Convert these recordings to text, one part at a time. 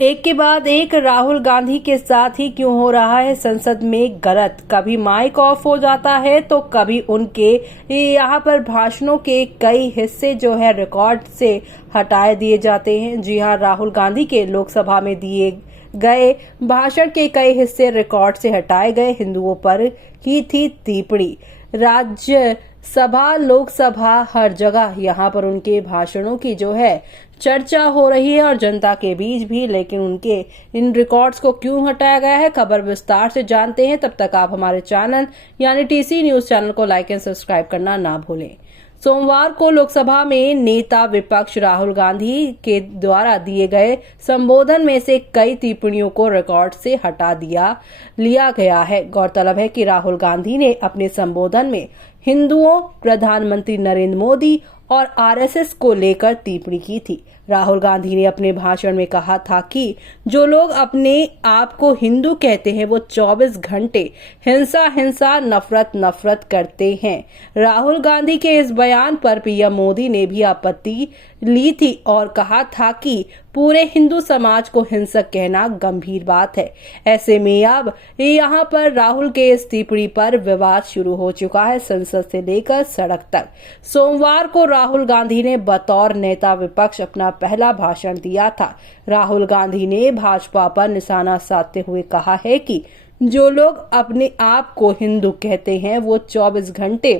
एक के बाद एक राहुल गांधी के साथ ही क्यों हो रहा है संसद में गलत। कभी माइक ऑफ हो जाता है तो कभी उनके यहाँ पर भाषणों के कई हिस्से जो है रिकॉर्ड से हटाए दिए जाते हैं। जी हाँ, राहुल गांधी के लोकसभा में दिए गए भाषण के कई हिस्से रिकॉर्ड से हटाए गए। हिंदुओं पर की थी टिप्पणी। राज्यसभा, लोकसभा, हर जगह यहाँ पर उनके भाषणों की जो है चर्चा हो रही है और जनता के बीच भी। लेकिन उनके इन रिकॉर्ड्स को क्यों हटाया गया है, खबर विस्तार से जानते हैं। तब तक आप हमारे चैनल यानी टीसी न्यूज चैनल को लाइक एंड सब्सक्राइब करना ना भूलें। सोमवार को लोकसभा में नेता विपक्ष राहुल गांधी के द्वारा दिए गए संबोधन में से कई टिप्पणियों को रिकॉर्ड से हटा लिया गया है। गौरतलब है कि राहुल गांधी ने अपने संबोधन में हिंदुओं, प्रधानमंत्री नरेंद्र मोदी और आरएसएस को लेकर टिप्पणी की थी। राहुल गांधी ने अपने भाषण में कहा था कि जो लोग अपने आप को हिंदू कहते हैं वो 24 घंटे हिंसा, नफरत करते हैं। राहुल गांधी के इस बयान पर पीएम मोदी ने भी आपत्ति ली थी और कहा था कि पूरे हिंदू समाज को हिंसक कहना गंभीर बात है। ऐसे में अब यहाँ पर राहुल के इस टिप्पणी पर विवाद शुरू हो चुका है, संसद से लेकर सड़क तक। सोमवार को राहुल गांधी ने बतौर नेता विपक्ष अपना पहला भाषण दिया था। राहुल गांधी ने भाजपा पर निशाना साधते हुए कहा है कि जो लोग अपने आप को हिंदू कहते हैं वो 24 घंटे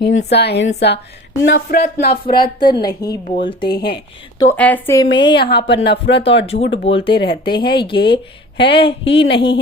हिंसा, नफरत नहीं बोलते हैं। तो ऐसे में यहाँ पर नफरत और झूठ बोलते रहते हैं, ये है ही नहीं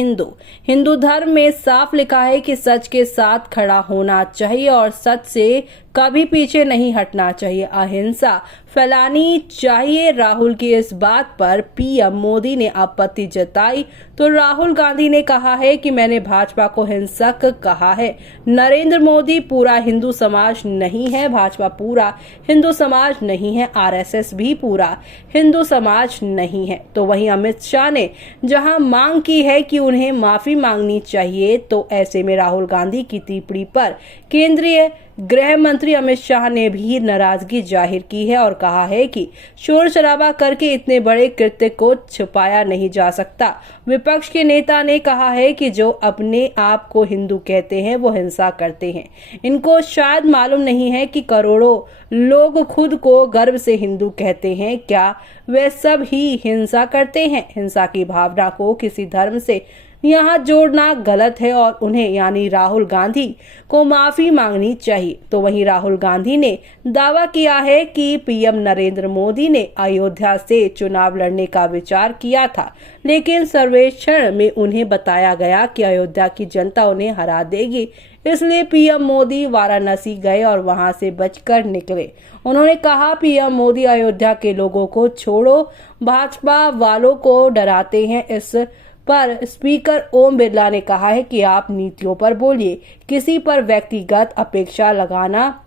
हिंदू धर्म में साफ लिखा है कि सच के साथ खड़ा होना चाहिए और सच से कभी पीछे नहीं हटना चाहिए, अहिंसा फैलानी चाहिए। राहुल की इस बात पर पीएम मोदी ने आपत्ति जताई तो राहुल गांधी ने कहा है कि मैंने भाजपा को हिंसक कहा है। नरेंद्र मोदी पूरा हिंदू समाज नहीं है, भाजपा पूरा हिंदू समाज नहीं है, आरएसएस भी पूरा हिंदू समाज नहीं है। तो वहीं अमित शाह ने जहां मांग की है कि उन्हें माफी मांगनी चाहिए, तो ऐसे में राहुल गांधी की टिप्पणी पर केंद्रीय गृह मंत्री अमित शाह ने भी नाराजगी जाहिर की है और कहा है कि शोर शराबा करके इतने बड़े कृत्य को छुपाया नहीं जा सकता। विपक्ष के नेता ने कहा है कि जो अपने आप को हिंदू कहते हैं वो हिंसा करते हैं। इनको शायद मालूम नहीं है कि करोड़ों लोग खुद को गर्व से हिंदू कहते हैं, क्या वे सब ही हिंसा करते हैं? हिंसा की भावना को किसी धर्म से यहाँ जोड़ना गलत है और उन्हें यानी राहुल गांधी को माफी मांगनी चाहिए। तो वहीं राहुल गांधी ने दावा किया है कि पीएम नरेंद्र मोदी ने अयोध्या से चुनाव लड़ने का विचार किया था, लेकिन सर्वेक्षण में उन्हें बताया गया कि अयोध्या की जनता उन्हें हरा देगी, इसलिए पीएम मोदी वाराणसी गए और वहां से बचकर निकले। उन्होंने कहा, पीएम मोदी अयोध्या के लोगों को छोड़ो, भाजपा वालों को डराते हैं। इस पर स्पीकर ओम बिरला ने कहा है कि आप नीतियों पर बोलिए, किसी पर व्यक्तिगत अपेक्षा लगाना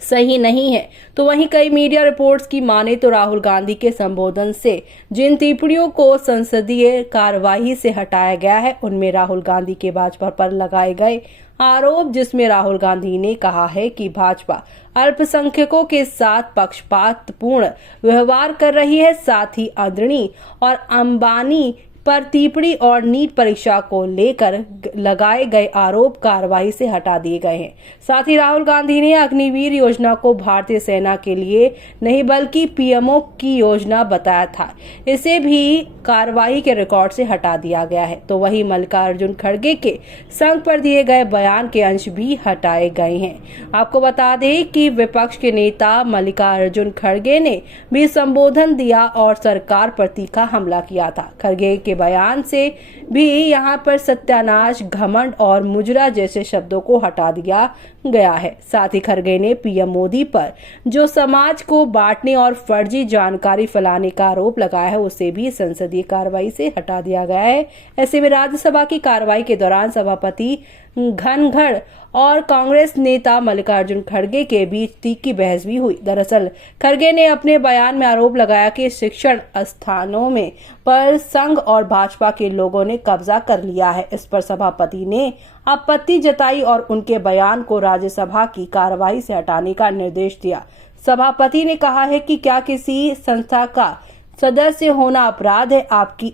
सही नहीं है। तो वहीं कई मीडिया रिपोर्ट्स की माने तो राहुल गांधी के संबोधन से जिन टिप्पणियों को संसदीय कार्यवाही से हटाया गया है, उनमें राहुल गांधी के भाजपा पर लगाए गए आरोप, जिसमें राहुल गांधी ने कहा है कि भाजपा अल्पसंख्यकों के साथ पक्षपातपूर्ण व्यवहार कर रही है। साथ ही अदानी और अंबानी पर टिप्पणी और नीट परीक्षा को लेकर लगाए गए आरोप कार्रवाई से हटा दिए गए हैं। साथ ही राहुल गांधी ने अग्निवीर योजना को भारतीय सेना के लिए नहीं बल्कि पीएमओ की योजना बताया था, इसे भी कार्रवाई के रिकॉर्ड से हटा दिया गया है। तो वही मल्लिकार्जुन खड़गे के संघ पर दिए गए बयान के अंश भी हटाए गए हैं। आपको बता दें कि विपक्ष के नेता मल्लिकार्जुन खड़गे ने भी संबोधन दिया और सरकार पर तीखा हमला किया था। खड़गे के बयान से भी यहाँ पर सत्यानाश, घमंड और मुजरा जैसे शब्दों को हटा दिया गया है। साथ ही खड़गे ने पीएम मोदी पर जो समाज को बांटने और फर्जी जानकारी फैलाने का आरोप लगाया है, उसे भी संसदीय कार्रवाई से हटा दिया गया है। ऐसे में राज्यसभा की कार्रवाई के दौरान सभापति घनखड़ और कांग्रेस नेता मल्लिकार्जुन खड़गे के बीच तीखी बहस भी हुई। दरअसल खड़गे ने अपने बयान में आरोप लगाया कि शिक्षण स्थानों में पर संघ और भाजपा के लोगों ने कब्जा कर लिया है। इस पर सभापति ने आपत्ति जताई और उनके बयान को राज्यसभा की कार्रवाई से हटाने का निर्देश दिया। सभापति ने कहा है कि क्या किसी संस्था का सदस्य होना अपराध है। आपकी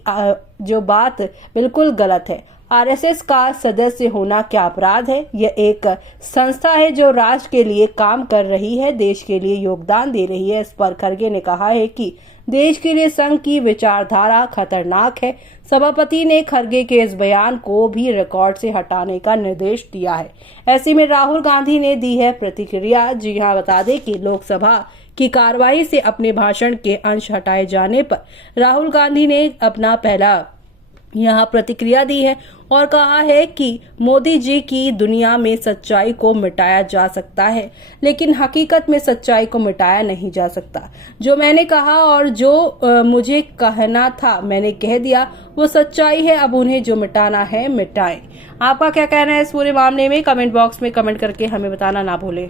जो बात बिल्कुल गलत है। आरएसएस का सदस्य होना क्या अपराध है? यह एक संस्था है जो राष्ट्र के लिए काम कर रही है, देश के लिए योगदान दे रही है। इस पर खड़गे ने कहा है कि देश के लिए संघ की विचारधारा खतरनाक है। सभापति ने खड़गे के इस बयान को भी रिकॉर्ड से हटाने का निर्देश दिया है। ऐसे में राहुल गांधी ने दी है प्रतिक्रिया। जी हां, बता दें कि लोकसभा की कार्रवाई से अपने भाषण के अंश हटाए जाने पर राहुल गांधी ने अपना पहला यहां प्रतिक्रिया दी है और कहा है कि मोदी जी की दुनिया में सच्चाई को मिटाया जा सकता है, लेकिन हकीकत में सच्चाई को मिटाया नहीं जा सकता। जो मैंने कहा और जो मुझे कहना था मैंने कह दिया, वो सच्चाई है। अब उन्हें जो मिटाना है मिटाएं। आपका क्या कहना है इस पूरे मामले में? कमेंट बॉक्स में कमेंट करके हमें बताना ना भूलें।